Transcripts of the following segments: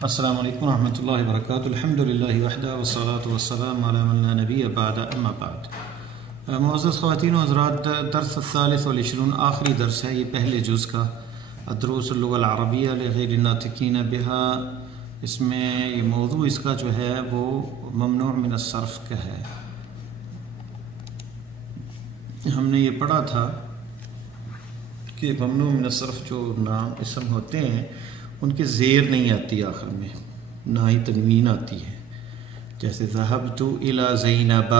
السلام علیکم ورحمۃ اللہ وبرکاتہ۔ الحمد للہ وحدہ والصلاۃ والسلام علی من لا نبی بعد اما بعد۔ معزز خواتین و حضرات، درس الثالث والعشرون آخری درس ہے، یہ پہلے جز کا دروس اللغة العربیہ لغیر الناطقین بہا۔ اس میں یہ موضوع اس کا جو ہے وہ ممنوع من الصرف کا ہے۔ ہم نے یہ پڑھا تھا کہ ممنوع من الصرف جو نام اسم ہوتے ہیں ان کے زیر نہیں آتی آخر میں، نہ ہی تنوین آتی ہے۔ جیسے ذهبت الى زینب،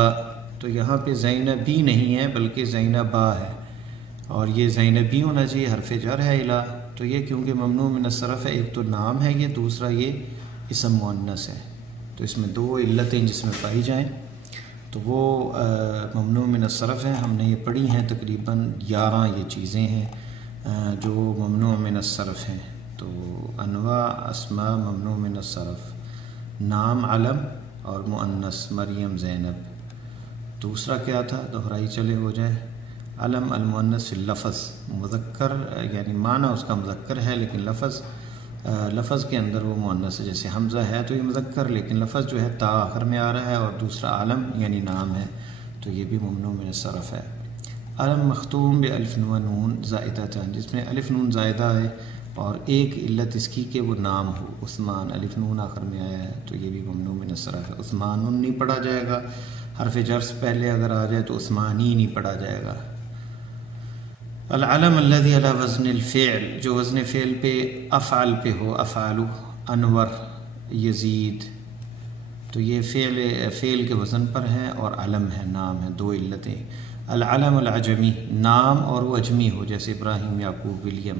تو یہاں پہ زینبی نہیں ہے بلکہ زینبا ہے، اور یہ زینبی ہونا چاہیے، حرف جر ہے الى، تو یہ کیونکہ ممنوع من الصرف ہے، ایک تو نام ہے یہ، دوسرا یہ اسم مؤنث ہے، تو اس میں دو علتیں جس میں پائی جائیں تو وہ ممنوع من الصرف ہے۔ ہم نے یہ پڑھی ہیں، تقریباً 11 یہ چیزیں ہیں جو ممنوع من الصرف ہیں۔ تو انواع اسماء ممنوع من الصرف، نام علم اور مؤنث مریم زینب۔ دوسرا کیا تھا، دہرائی چلے ہو جائے، علم المؤنث اللفظ، مذکر یعنی معنی اس کا مذکر ہے لیکن لفظ کے اندر وہ مؤنث ہے، جیسے حمزہ ہے تو یہ مذکر لیکن لفظ جو ہے تا آخر میں آ رہا ہے، اور دوسرا علم یعنی نام ہے تو یہ بھی ممنوع من الصرف ہے۔ علم مختوم بالف و نون زائدتان، جس میں الف نون زائدہ ہے اور ایک علت اس کی کہ وہ نام ہو، عثمان، الف نون آخر میں آیا ہے تو یہ بھی ممنوع من الصرف ہے۔ عثمان نہیں پڑھا جائے گا، حرف جر سے پہلے اگر آ جائے تو عثمانی نہیں پڑھا جائے گا۔ العلم الذي على وزن الفعل، جو وزن فعل پہ افعل پہ ہو، افعال، انور، یزید، تو یہ فعل کے وزن پر ہے اور علم ہے، نام ہے، دو علتیں۔ العلم العجمی، نام اور وہ اجمی ہو، جیسے ابراہیم، یعقوب، ولیم۔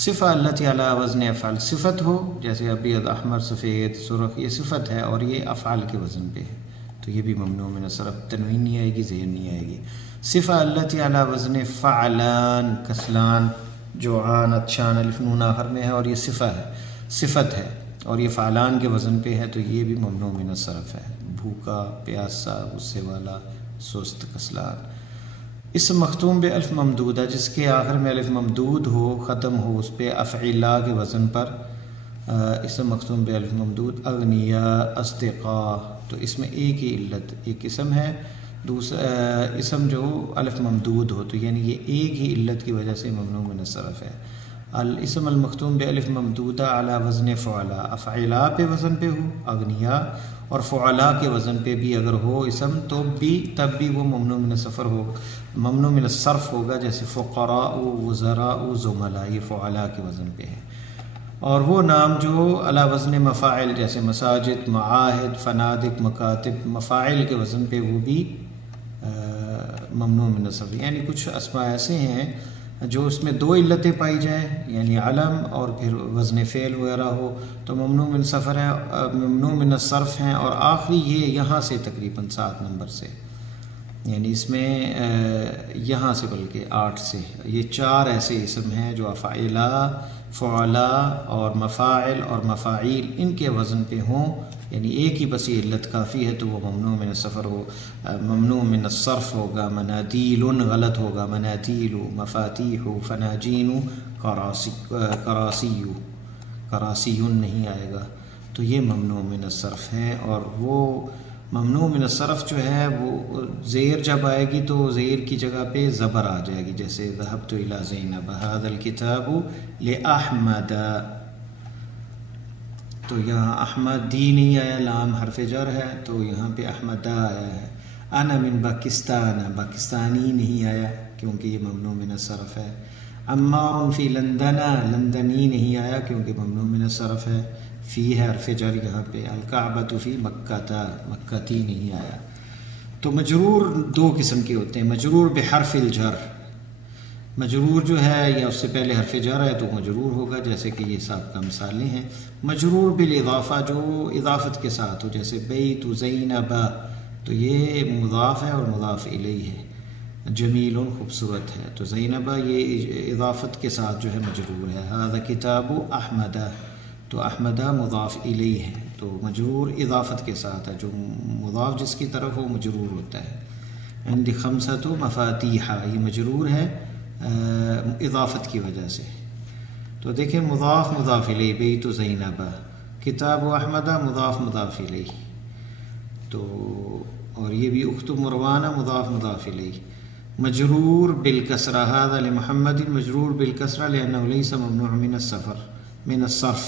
صفہ التي على وزن افعال، صفت ہو جیسے ابیض، احمر، سفید، سرخ، یہ صفت ہے اور یہ افعال کے وزن پہ ہے تو یہ بھی ممنوع من الصرف، تنوین نہیں آئے گی، زیر نہیں آئے گی۔ صفہ التي على وزن فعلان، کسلان، جوعان، اطشان، الف نون آخر میں ہے اور یہ صفت ہے اور یہ فعلان کے وزن پہ ہے تو یہ بھی ممنوع من الصرف ہے۔ بھوکا، پیاسا، غصے والا، سست، کسلان۔ اسم مختوم بے الف ممدودہ، جس کے آخر میں الف ممدود ہو، ختم ہو اس پہ افعلا کے وزن پر، اسم مختوم بے الف ممدود، اغنیا، اصدقاء، تو اس میں ایک ہی علت، ایک اسم ہے، دوسرا اسم جو الف ممدود ہو تو یعنی یہ ایک ہی علت کی وجہ سے ممنوع من الصرف ہے۔ الاسم المختوم بے الف ممدودہ علی وزن فعلا، افعلا پہ وزن پہ ہو، اغنیا، اور فعلا کے وزن پہ بھی اگر ہو اسم تو تب بھی وہ ممنوع من الصرف ہوگا، جیسے فقراء، وزراء، زملاء، یہ فعلا کے وزن پہ ہے۔ اور وہ نام جو علی وزن مفاعل، جیسے مساجد، معاہد، فنادق، مکاتب، مفاعل کے وزن پہ وہ بھی ممنوع من الصرف، یعنی کچھ اسماء ایسے ہیں جو اس میں دو علتیں پائی جائیں، یعنی علم اور پھر وزن فعل وغیرہ ہو تو ممنوع من الصرف ہیں، اور آخری یہ یہاں سے تقریباً 7 نمبر سے، یعنی اس میں یہاں سے بلکہ 8 سے، یہ 4 ایسے اسم ہیں جو افعلا، فعلا اور مفاعل اور مفاعیل ان کے وزن پہ ہوں، یعنی ایک ہی بس یہ علت کافی ہے تو وہ ممنوع من الصرف ہوگا۔ منادیل غلط ہوگا، منادیل، مفاتیح، فناجین، کراسیٌ نہیں آئے گا، تو یہ ممنوع من الصرف ہے۔ اور وہ ممنوع من الصرف جو ہے وہ زیر جب آئے گی تو زیر کی جگہ پہ زبر آ جائے گی، جیسے ذهبت الى زینب، هذا الكتاب لأحمد، تو یہاں احمد دی نہیں آیا، لام حرف جر ہے تو یہاں پہ احمد آیا ہے۔ انا من پاکستان، پاکستانی نہیں آیا کیونکہ یہ ممنوع من الصرف ہے۔ عمار فی لندن، لندنی نہیں آیا کیونکہ ممنوع من الصرف ہے، فی ہے حرف جر یہاں پہ۔ الکعبۃ فی مکہ، مکتی نہیں آیا۔ تو مجرور 2 قسم کے ہوتے ہیں، مجرور بحرف الجر، مجرور جو ہے یا اس سے پہلے حرف جر ہے تو مجرور ہوگا، جیسے کہ یہ سابقہ مثالیں ہیں۔ مجرور بالاضافہ، جو اضافت کے ساتھ ہو، جیسے بیت زینب، تو یہ مضاف ہے اور مضاف الیہ ہے، جمیل، خوبصورت ہے، تو زینب یہ اضافت کے ساتھ جو ہے مجرور ہے۔ ھذا کتاب احمد، تو احمد مضاف الیہ ہے، تو مجرور اضافت کے ساتھ ہے، جو مضاف جس کی طرف ہو مجرور ہوتا ہے۔ عندی خمسۃ مفاتیح، یہ مجرور ہے اضافت کی وجہ سے، تو دیکھیں مضاف الیہ، بیت زینب، کتاب احمدہ مضاف مضاف الیہ، تو اور یہ بھی اخت مروانہ مضاف مضاف الیہ. مجرور بالکسرہ ھذا لمحمد مجرور بالکسرہ لأنہ لیس ممنوع من الصرف.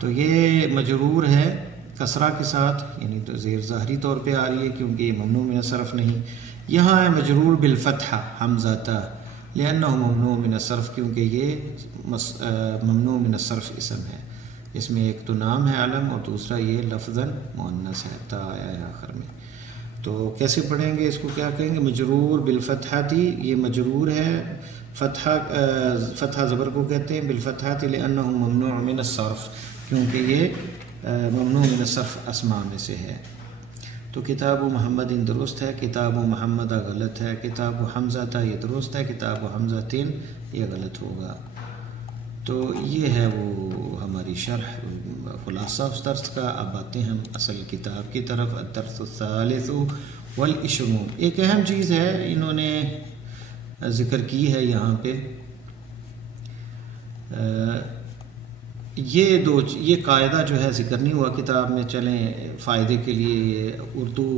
تو یہ مجرور ہے کسرہ کے ساتھ، یعنی تو زیر ظاہری طور پہ آ رہی ہے کیونکہ یہ ممنوع من الصرف نہیں. یہاں ہے مجرور بالفتحہ حمزہ لأنہ ممنوع من الصرف، کیونکہ یہ ممنوع من الصرف اسم ہے. اس میں ایک تو نام ہے علم اور دوسرا یہ لفظاً مؤنث ہے، تا آیا ہے آخر میں. تو کیسے پڑھیں گے اس کو، کیا کہیں گے؟ مجرور بالفتحتی، یہ مجرور ہے فتحہ زبر کو کہتے ہیں، بالفتحتی لأنہ ممنوع من الصرف، کیونکہ یہ ممنوع من الصرف اسماء میں سے ہے. تو کتاب محمد درست ہے، کتاب محمدہ غلط ہے، کتاب حمزہ تا یہ درست ہے، کتاب حمزہ تین یہ غلط ہوگا. تو یہ ہے وہ ہماری شرح خلاصہ اس درس کا. اب آتے ہیں ہم اصل کتاب کی طرف. الدرس الثالث والعشرون. ایک اہم چیز ہے انہوں نے ذکر کی ہے یہاں پہ، یہ قاعدہ جو ہے ذکر نہیں ہوا کتاب میں، چلیں فائدے کے لیے یہ اردو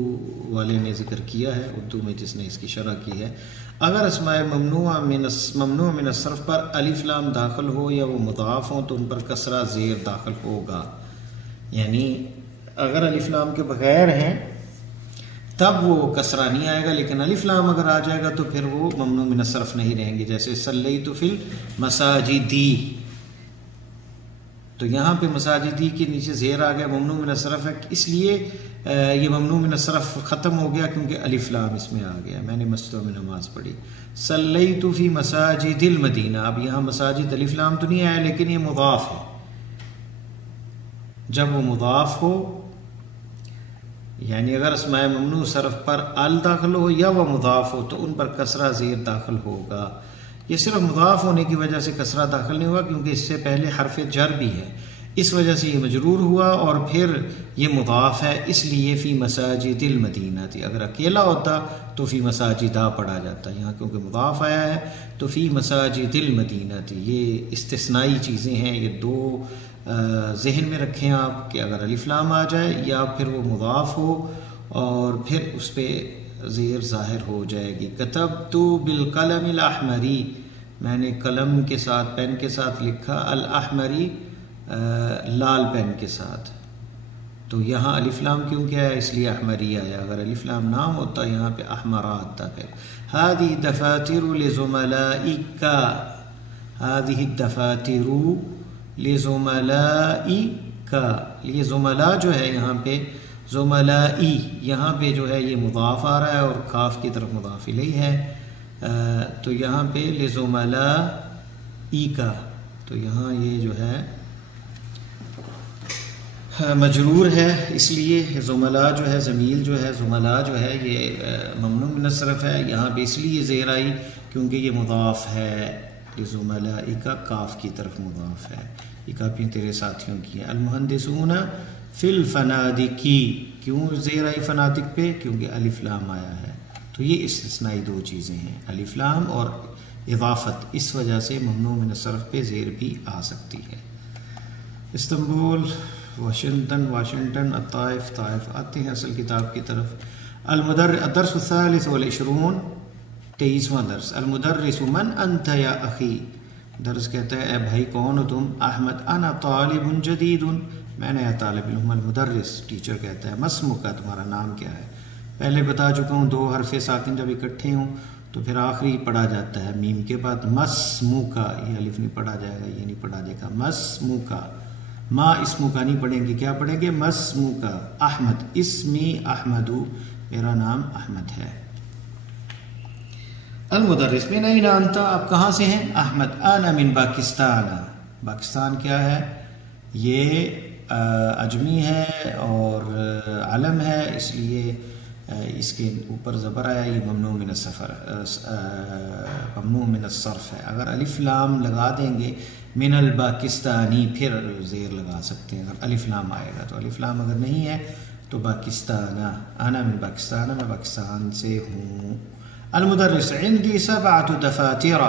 والے نے ذکر کیا ہے، اردو میں جس نے اس کی شرح کی ہے. اگر اسماء ممنوع من الصرف پر الف لام داخل ہو یا وہ مضاف ہوں تو ان پر کسرہ زیر داخل ہوگا. یعنی اگر الف لام کے بغیر ہیں تب وہ کسرہ نہیں آئے گا، لیکن الف لام اگر آ جائے گا تو پھر وہ ممنوع من الصرف نہیں رہیں گے. جیسے صلیت فی المساجدی، تو یہاں پہ مساجدی کے نیچے زیر آ گیا، ممنوع من الصرف ہے، اس لیے یہ ممنوع من الصرف ختم ہو گیا کیونکہ الف لام اس میں آ گیا. میں نے مسجدوں میں نماز پڑھی. صلیت فی مساجد المدینہ، اب یہاں مساجد الف لام تو نہیں آیا لیکن یہ مضاف ہے. جب وہ مضاف ہو، یعنی اگر اسماء ممنوع صرف پر ال داخل ہو یا وہ مضاف ہو تو ان پر کسرہ زیر داخل ہوگا. یہ صرف مضاف ہونے کی وجہ سے کسرہ داخل نہیں ہوا کیونکہ اس سے پہلے حرف جر بھی ہے، اس وجہ سے یہ مجرور ہوا اور پھر یہ مضاف ہے، اس لیے فی مساجد المدینہ تھی. اگر اکیلا ہوتا تو فی مساجدہ پڑھا جاتا، یہاں کیونکہ مضاف آیا ہے تو فی مساجد المدینہ تھی. یہ استثنائی چیزیں ہیں، یہ دو ذہن میں رکھیں آپ کہ اگر الف لام آ جائے یا پھر وہ مضاف ہو اور پھر اس پہ زیر ظاہر ہو جائے گی. کتبت بالقلم الاحمری، میں نے قلم کے ساتھ پین کے ساتھ لکھا، الاحمری لال پین کے ساتھ. تو یہاں الف لام کیوں کیا ہے؟ اس لیے احمری آیا، اگر الف لام نہ ہوتا یہاں پہ احمرا آتا. پھر هذه دفاتر لزملائک، هذه الدفاتر لزملائک، یہ زملاء جو ہے یہاں پہ زملائی، یہاں پہ جو ہے یہ مضاف آ رہا ہے اور کاف کی طرف مضاف الیہ ہے. تو یہاں پہ لزملائی کا، تو یہاں یہ جو ہے مجرور ہے، اس لیے زملاء جو ہے ضمیر جو ہے زملاء جو ہے یہ ممنوع من الصرف ہے. یہاں پہ اس لیے زیر آئی کیونکہ یہ مضاف ہے، لزملائی کا کاف کی طرف مضاف ہے. یہ کافی تیرے ساتھیوں کی ہے. المہندسون فی الفنادقی، کیوں زیر آئی فنادق پہ؟ کیونکہ الف لام آیا ہے. تو یہ استثنائی دو چیزیں ہیں، الف لام اور اضافت، اس وجہ سے ممنوع من الصرف پہ زیر بھی آ سکتی ہے. استنبول، واشنگٹن، الطائف، طائف. آتے ہیں اصل کتاب کی طرف. الدرس الثالث والعشرون، 23واں درس. المدرس من انت یا اخی، درس کہتا ہے اے بھائی کون ہو تم؟ احمد، انا طالب جدید، میں نیا طالب علم. المدرس ٹیچر کہتا ہے ما اسمک، تمہارا نام کیا ہے؟ پہلے بتا چکا ہوں دو حرف ساکن جب اکٹھے ہوں تو پھر آخری پڑھا جاتا ہے میم کے بعد. مسمک، یہ الف نہیں پڑھا جائے گا، یہ نہیں پڑھا جائے گا. مسمک، ما اسمک نہیں پڑھیں گے، کیا پڑھیں گے؟ مسمک. احمد، اسمی احمد، میرا نام احمد ہے. المدرس من این انت، آپ کہاں سے ہیں؟ احمد، انا من پاکستان. پاکستان کیا ہے؟ یہ عجمی ہے اور علم ہے، اس لیے اس کے اوپر زبر آیا، یہ ممنوع من الصرف ہے. اگر الف لام لگا دیں گے من الپاکستانی پھر زیر لگا سکتے ہیں اگر الف لام آئے گا. تو الف لام اگر نہیں ہے تو پاکستان، انا من پاکستان، میں پاکستان سے ہوں. المدرس عندي 7 دفاتر،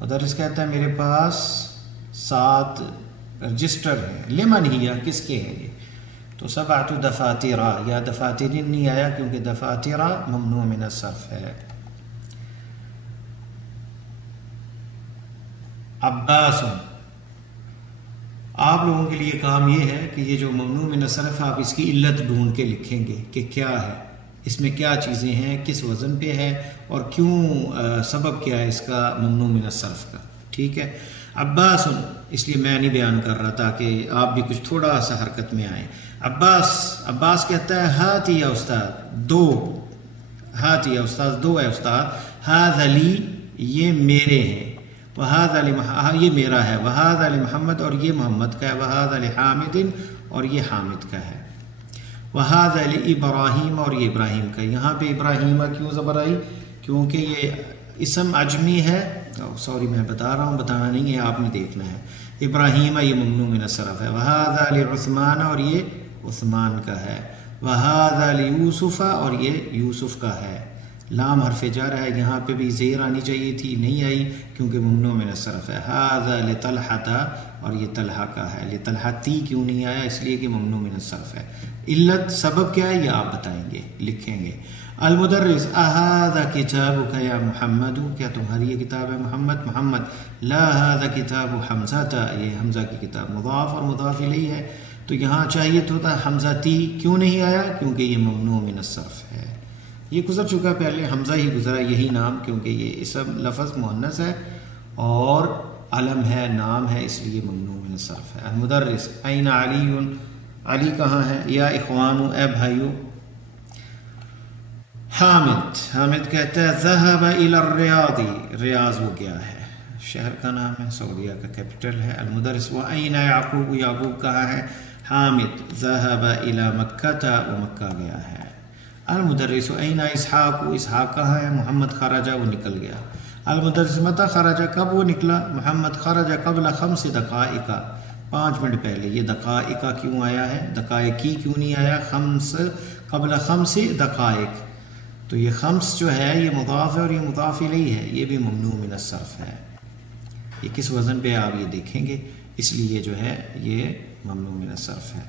مدرس کہتا ہے میرے پاس 7 رجسٹر ہے. لمن ہی کس کے ہے یہ؟ تو سبعۃ دفاتر، یا دفاتر نہیں آیا کیونکہ دفاتر ممنوع من الصرف ہے. عباس، آپ لوگوں کے لیے کام یہ ہے کہ یہ جو ممنوع من الصرف آپ اس کی علت ڈھونڈ کے لکھیں گے کہ کیا ہے، اس میں کیا چیزیں ہیں، کس وزن پہ ہے، اور کیوں سبب کیا ہے اس کا ممنوع من الصرف کا. ٹھیک ہے. عباس، اس لیے میں نہیں بیان کر رہا تاکہ آپ بھی کچھ تھوڑا سا حرکت میں آئیں. عباس کہتا ہے ہاتھی یا استاد دو، ہاتھی یا استاد دو ہے استاد. ہذا لی، یہ میرے ہیں. وہذا یہ میرا ہے. وہذا لمحمد، اور یہ محمد کا ہے. وہذا لحامد، اور یہ حامد کا ہے. وہذا لابراہیم، اور یہ ابراہیم کا ہے. یہاں پہ ابراہیم کیوں زبر آئی؟ کیونکہ یہ اسم عجمی ہے. سوری میں بتا رہا ہوں، بتانا نہیں ہے، آپ نے دیکھنا ہے. ابراہیم یہ ممنوع من الصرف ہے. وہذا لعثمان، اور یہ عثمان کا ہے. وہذا لیوسف، اور یہ یوسف کا ہے. لام حرف جر ہے، یہاں پہ بھی زیر آنی چاہیے تھی، نہیں آئی کیونکہ ممنوع من الصرف ہے. ھذا لطلحۃ، اور یہ طلحہ کا ہے. لطلحتی کیوں نہیں آیا؟ اس لیے کہ ممنوع من الصرف ہے. علت سبب کیا ہے یہ آپ بتائیں گے، لکھیں گے. المدرس، اھذا کتابک یا محمد، کیا تمہاری یہ کتاب ہے محمد؟ محمد. لا ھذا کتاب حمزہ، یہ حمزہ کی کتاب. مضاف اور مضاف الیہ ہے، تو یہاں چاہیے تو تھا حمزتی، کیوں نہیں آیا؟ کیونکہ یہ ممنوع من الصرف ہے. یہ گزر چکا پہلے، حمزہ ہی گزرا یہی نام، کیونکہ یہ اسم لفظ مؤنث ہے اور علم ہے، نام ہے، اس لیے ممنوع من الصرف ہے. المدرس، این علی، علی کہاں ہے؟ یا اخوان، اے بھائیو. حامد کہتا ہے ذهب الى الریاض، ریاض وہ گیا ہے، شہر کا نام ہے، سعودیہ کا کیپٹل ہے. المدرس، وَأَيْنَ یعقوب، یعقوب کہاں ہے؟ حامد، ذهب الى مکہ، وہ مکہ گیا ہے. المدرس، أين اسحاق، اسحاق کہاں ہے؟ محمد خرج، وہ نکل گیا. المدرس، متى خرج، کب وہ نکلا؟ محمد خرج قبل 5 دقائق، 5 منٹ پہلے. یہ دقائق کیوں آیا ہے؟ دقائقی کیوں نہیں آیا؟ قبل 5 دقائق. تو یہ 5 جو ہے یہ مضاف ہے اور یہ مضاف الیہ ہے، یہ بھی ممنوع من الصرف ہے. یہ کس وزن پہ آپ یہ دیکھیں گے، اس لیے جو ہے یہ ممنوع من الصرف ہے.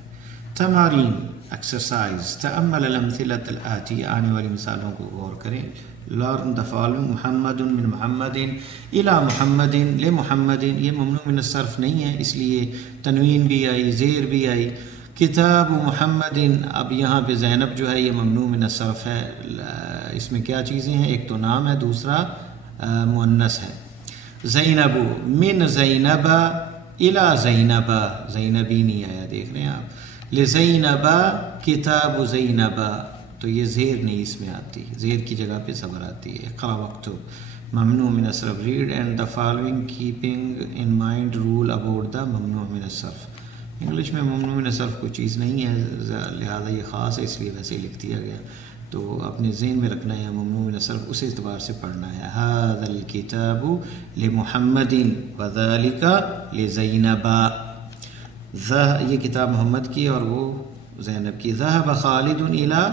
تمارین، ایکسرسائز. تأمل الامثلة الآتی، آنے والی مثالوں کو غور کریں. learn the following. محمد من محمد الى محمد لمحمد، یہ ممنوع من الصرف نہیں ہے، اس لیے تنوین بھی آئی، زیر بھی آئی. کتاب محمد، اب یہاں پہ زینب جو ہے یہ ممنوع من الصرف ہے. اس میں کیا چیزیں ہیں؟ ایک تو نام ہے، دوسرا مؤنث ہے. زینب، من زینب الى زینب، زینبی نہیں آیا، دیکھ رہے ہیں آپ. لزینب کتاب زینب، تو یہ زیر نہیں اس میں آتی، زیر کی جگہ پہ زبر آتی ہے. اقرا واکتب، ممنوع من الصرف. Read and the following keeping in mind rule about the ممنوع من الصرف. انگلش میں ممنوع من الصرف کوئی چیز نہیں ہے، لہذا یہ خاص ہے، اس لیے ویسے ہی لکھ دیا گیا. تو اپنے ذہن میں رکھنا ہے ممنوع من الصرف اس اعتبار سے پڑھنا ہے. ھذا الکتاب لمحمد وذلک لزینب، یہ کتاب محمد کی اور وہ زینب کی. ذهب خالد الى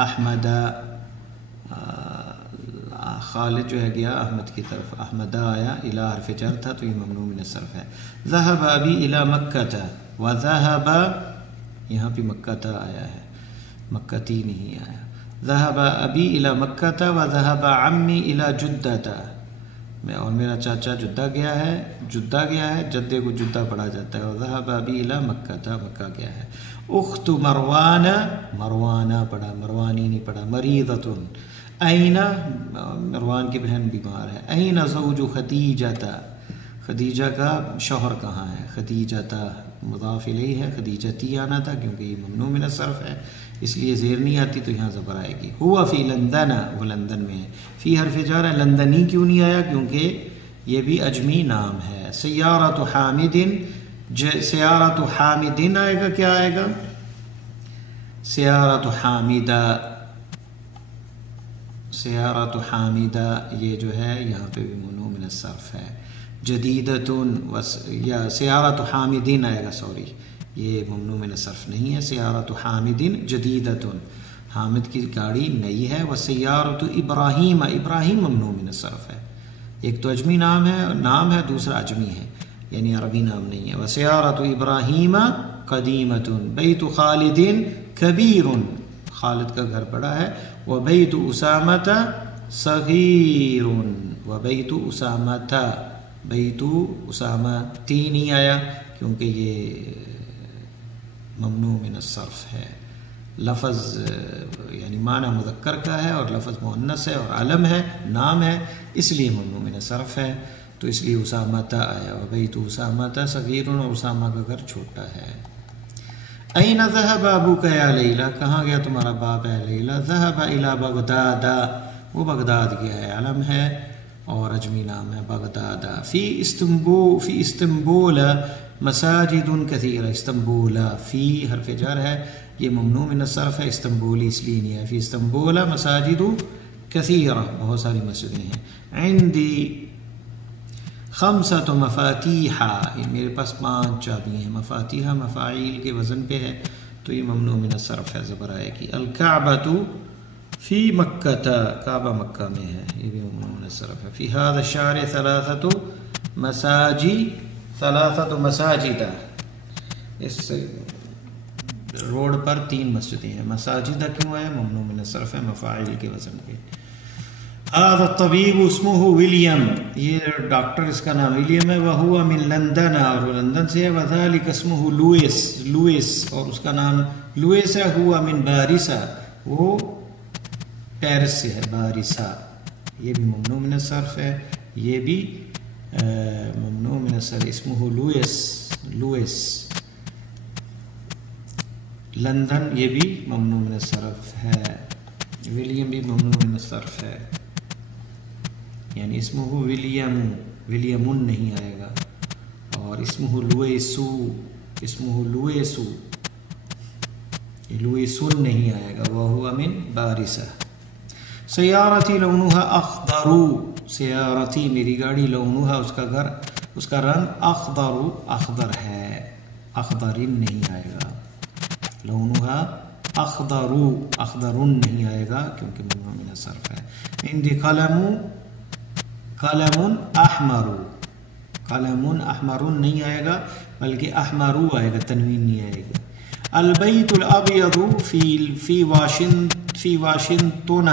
احمد، خالد جو ہے گیا احمد کی طرف، احمد آیا، الى حرف جر تھا تو یہ ممنوع من الصرف ہے. ذهب ابی الى مکہ وذهب، یہاں پہ مکہ آیا ہے، مکتی نہیں آیا. ذهب ابی الى مکہ وذهب عمی الى جدہ، اور میرا چاچا جدہ گیا ہے، جدہ گیا ہے، جدے کو جدہ پڑھا جاتا ہے. اور ذهب ابی الى مکہ، مکہ گیا ہے. اخت مروان، مروانہ پڑھا، مروانی نہیں پڑھا. مریضۃ، این، مروان کی بہن بیمار ہے. این زوج خدیجہ، خدیجہ کا شوہر کہاں ہے؟ خدیجہ مضاف الیہ ہے، خدیجتی آنا تھا کیونکہ یہ ممنوع من الصرف ہے، اس لیے زیر نہیں آتی تو یہاں زبر آئے گی. ہوا فی لندن، وہ لندن میں ہے. فی حرف جر ہے، لندنی کیوں نہیں آیا؟ کیونکہ یہ بھی اجمی نام ہے. سیارۃ حامد، سیارۃ حامد آئے گا، کیا آئے گا؟ سیارۃ حامدہ، سیارۃ حامدہ، یہ جو ہے یہاں پہ بھی ممنوع من الصرف ہے. جدیدتن، یا سیارۃ حامدین آئے گا، سوری یہ ممنوع من الصرف نہیں ہے. سیارۃ حامدین جدیدتن، حامد کی گاڑی نئی ہے. وسیارۃ ابراہیم، ابراہیم ممنوع من الصرف ہے. ایک تو اجمی نام ہے، دوسرا اجمی ہے. یعنی عربی نام نہیں ہے. وسیارۃ ابراہیم قدیمۃ بیت خالد کبیر، خالد کا گھر بڑا ہے. وبیت اسامۃ صغیر، وبیت اسامۃ، بیت اسامہ تین ہی آیا کیونکہ یہ ممنوع من الصرف ہے. لفظ یعنی معنی مذکر کا ہے اور لفظ مؤنث ہے اور علم ہے، نام ہے، اس لیے ممنوع من الصرف ہے، تو اس لیے اسامہ آیا. وبیت اسامہ صغیر، اور اسامہ کا گھر چھوٹا ہے. این ذهب ابوک یا لیلی، کہاں گیا تمہارا باپ ہے لیلی؟ ذهب الی بغداد، وہ بغداد گیا ہے، علم ہے اور اجمی نام ہے بغداد. فی استنبول مساجد کثیرہ، استنبول فی حرف جر ہے، یہ ممنوع من الصرف ہے، استنبول اس لیے نہیں ہے. فی استنبول مساجد کثیرہ، بہت ساری مسجدیں ہیں. عندی خمسۃ مفاتیح، میرے پاس 5 چابیاں ہیں. مفاتیح مفاعیل کے وزن پہ ہے تو یہ ممنوع من الصرف ہے، زبر آئے گی. الکعبۃ فی مکہ، کعبہ مکہ میں ہے، یہ بھی ممنوع من الصرف ہے. فی ھذا الشارع ثلاثۃ مساجد، اس روڈ پر 3 مسجدیں ہیں. مساجدہ کیوں ہے؟ ممنوع من الصرف ہے، مفاعیل کے وزن پہ. هذا الطبیب اسمہ ولیم، یہ ڈاکٹر اس کا نام ولیم ہے. وہو من لندن، اور وہ لندن سے ہے. وذلک اسمہ لوئس، اور اس کا نام لوئس ہے. ہوا من بارسا، وہ پیرس سے ہے، بارسا. یہ بھی ممنوع من الصرف ہے، یہ بھی ممنوع من الصرف. اسمہ لوئس لندن، یہ بھی ممنوع من الصرف ہے. ولیم بھی ممنوع من الصرف ہے، یعنی اسمہ ولیمن نہیں آئے گا. اور اسمہ لوئسن نہیں آئے گا. وہو من بارسہ. سیارتی لونہا اخضر، سیارتی میری گاڑی، لونہا اس کا رنگ، اخضر ہے، اخضرن نہیں آئے گا. لونہا اخضرن نہیں آئے گا کیونکہ ممنوع من الصرف ہے. عندی قلم احمر نہیں آئے گا بلکہ احمرو آئے گا، تنوین نہیں آئے گا. البیت الابیض فی واشنگٹن،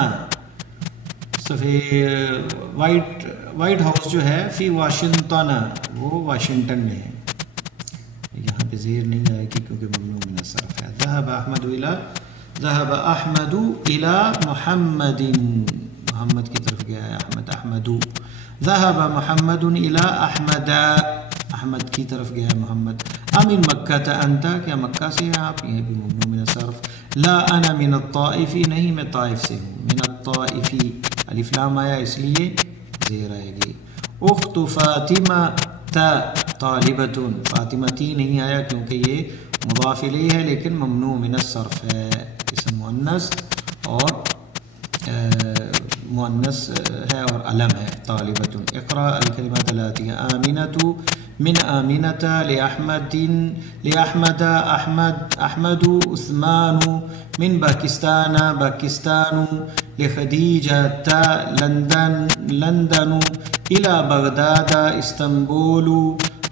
وائٹ ہاؤس جو ہے فی واشنگٹن، وہ واشنگٹن میں ہے. یہاں پہ زیر نہیں آئے گی کیونکہ ممنوع من الصرف ہے. ذهب احمد الی محمد، محمد کی طرف گیا ہے احمد. ذهب محمد الی احمد، احمد کی طرف گیا ہے محمد. امن مکہ انت، کیا مکہ سے ہیں آپ؟ یہ بھی ممنوع من الصرف. لا انا من الطائف، نہیں میں طائف سے ہوں. من الطائف، الف لام آیا اس لیے زیر آئے گی. اخت فاطمہ طالبۃ، فاطمہ تی نہیں آیا کیونکہ یہ مضاف الیہ ہے لیکن ممنوع من الصرف ہے، اسم مؤنث اور مؤنث ہے اور علم ہے. طالبۃ. اقرأ الکلمات الآتیہ. آمنۃ من آمنۃ، لأحمد احمد، عثمان من باکستان لخدیجہ لندن إلى بغداد استنبول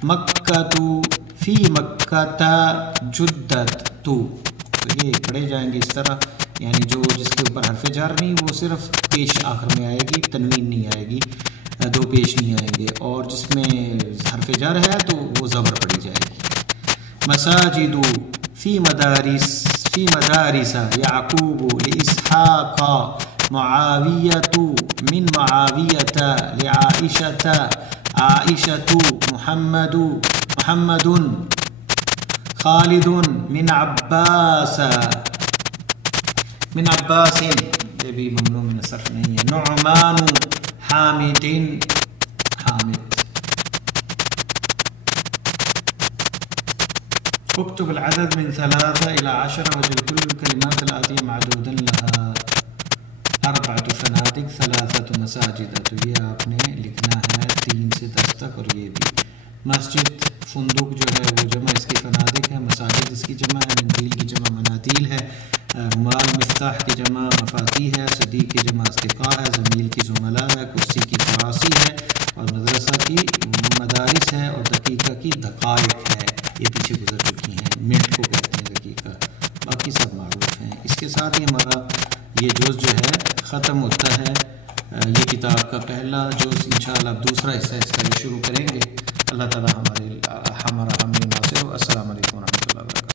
مکہ فی مکہ جدت. تو یہ پڑھے جائیں گے اس طرح، یعنی جس کے اوپر حرف جر نہیں وہ صرف پیش آخر میں آئے گی، تنوین نہیں آئے گی، 2 پیش نہیں آئیں گے. اور جس میں حرف جر ہے تو وہ زبر پڑھی جائے گی. مساجد فی مدارس یعقوب لاسحاق معاویۃ من معاویۃ عائشۃ محمد خالد من عباس، یہ بھی ممنوع من الصرف نہیں ہے. نعمان حامد. اكتب العدد من 3 إلى 10 وجد كل الكلمات الآتية معدودا لها 4 فنادق 3 مساجد. تو یہ آپ نے لکھنا ہے 3 سے 10 تک. اور یہ بھی مسجد، فندق جو ہے وہ جمع اس کی فنادق ہے، مساجد اس کی جمع ہے، مندیل کی جمع منادیل ہے. رمال مفتاح کی جمع مفاتیح ہے، صدیق کی جمع اصدقاء ہے، زمیل کی زملاء ہے، کرسی کی کراسی ہے، اور مدرسہ کی مدارس ہے، اور دقیقہ کی دقائق ہے. یہ پیچھے گزر چکی ہیں. منٹ کو کہتے ہیں دقیقہ، باقی سب معروف ہیں. اس کے ساتھ ہی ہمارا یہ جز جو ہے ختم ہوتا ہے. یہ کتاب کا پہلا جز. انشاءاللہ اب دوسرا حصہ اس کا شروع کریں گے. اللہ تعالی ہمارا حامی ناصر. السلام علیکم ورحمۃ اللہ وبرکاتہ.